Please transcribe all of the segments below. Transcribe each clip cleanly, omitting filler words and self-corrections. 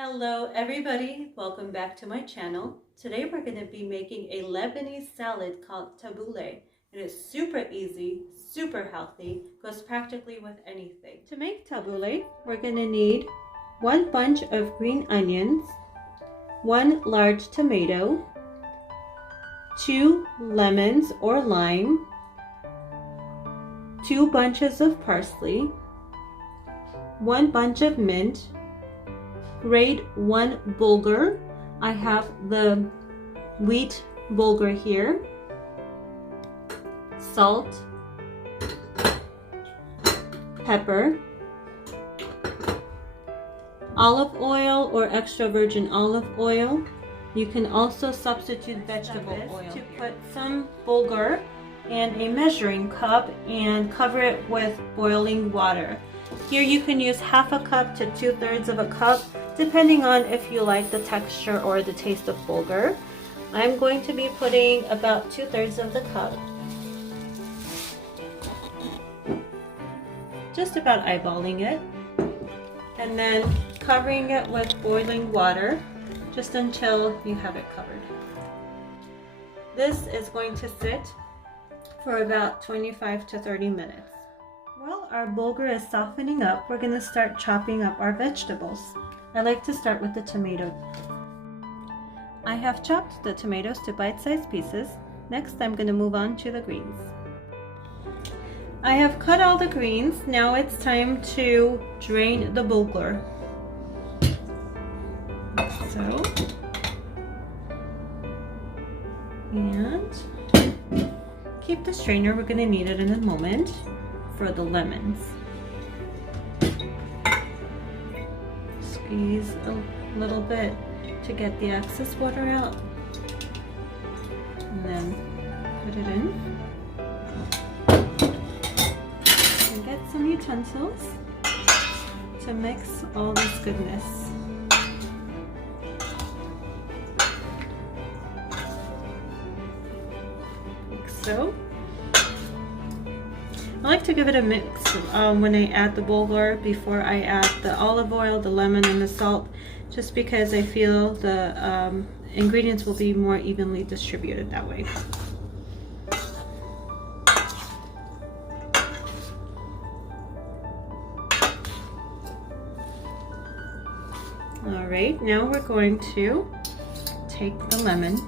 Hello everybody, welcome back to my channel. Today we're going to be making a Lebanese salad called tabbouleh. It is super easy, super healthy, goes practically with anything. To make tabbouleh, we're going to need 1 bunch of green onions, 1 large tomato, 2 lemons or lime, 2 bunches of parsley, 1 bunch of mint, grade 1 bulgur. I have the wheat bulgur here, salt, pepper, olive oil or extra virgin olive oil. You can also substitute vegetable oil. To put some bulgur in a measuring cup and cover it with boiling water. Here you can use 1/2 cup to 2/3 of a cup, depending on if you like the texture or the taste of bulgur. I'm going to be putting about 2/3 of the cup. Just about eyeballing it. And then covering it with boiling water, just until you have it covered. This is going to sit for about 25 to 30 minutes. While our bulgur is softening up, we're going to start chopping up our vegetables. I like to start with the tomato. I have chopped the tomatoes to bite-sized pieces. Next, I'm going to move on to the greens. I have cut all the greens. Now it's time to drain the bulgur. So, and keep the strainer, we're going to need it in a moment for the lemons. Squeeze a little bit to get the excess water out, and then put it in. And get some utensils to mix all this goodness. Like so. I like to give it a mix when I add the bulgur before I add the olive oil, the lemon, and the salt, just because I feel the ingredients will be more evenly distributed that way. Alright, now we're going to take the lemon .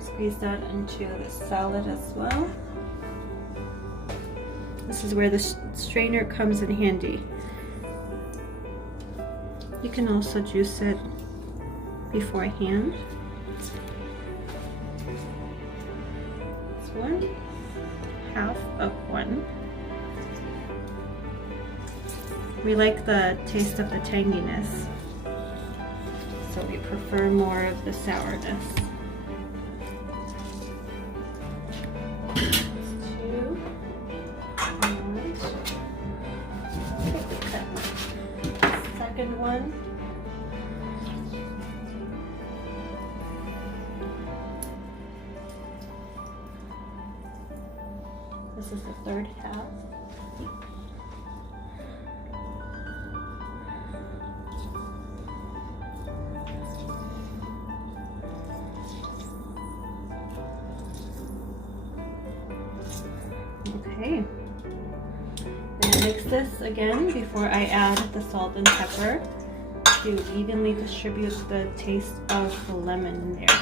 Squeeze that into the salad as well. This is where the strainer comes in handy. You can also juice it beforehand. This one, 1/2 of one. We like the taste of the tanginess, so we prefer more of the sourness. Second one. This is the 3rd half. Okay. Mix this again before I add the salt and pepper to evenly distribute the taste of the lemon in there.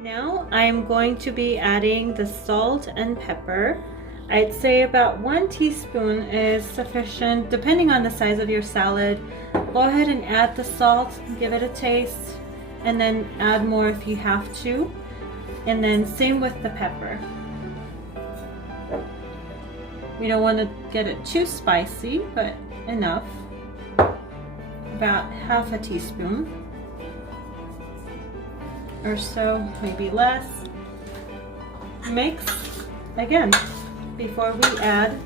Now I'm going to be adding the salt and pepper. I'd say about 1 teaspoon is sufficient depending on the size of your salad. Go ahead and add the salt, give it a taste, and then add more if you have to. And then same with the pepper. We don't want to get it too spicy, but enough. About 1/2 teaspoon or so, maybe less. Mix again before we add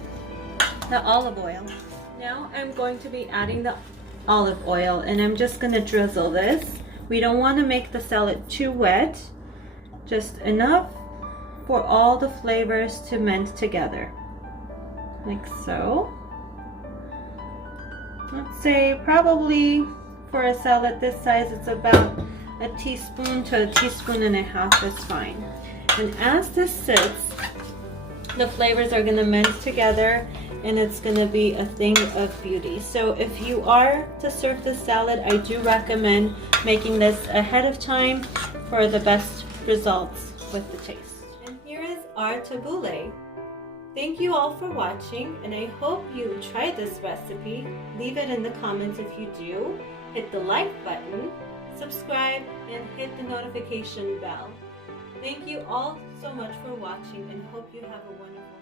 the olive oil. Now I'm going to be adding the olive oil, and I'm just going to drizzle this. We don't want to make the salad too wet, just enough for all the flavors to mend together, like so. Let's say probably for a salad this size, it's about a teaspoon to a teaspoon and a half is fine. And as this sits, the flavors are going to mend together and it's going to be a thing of beauty. So if you are to serve this salad, I do recommend making this ahead of time for the best results with the taste. And here is our tabbouleh. Thank you all for watching, and I hope you try this recipe. Leave it in the comments if you do. Hit the like button, subscribe, and hit the notification bell. Thank you all so much for watching, and hope you have a wonderful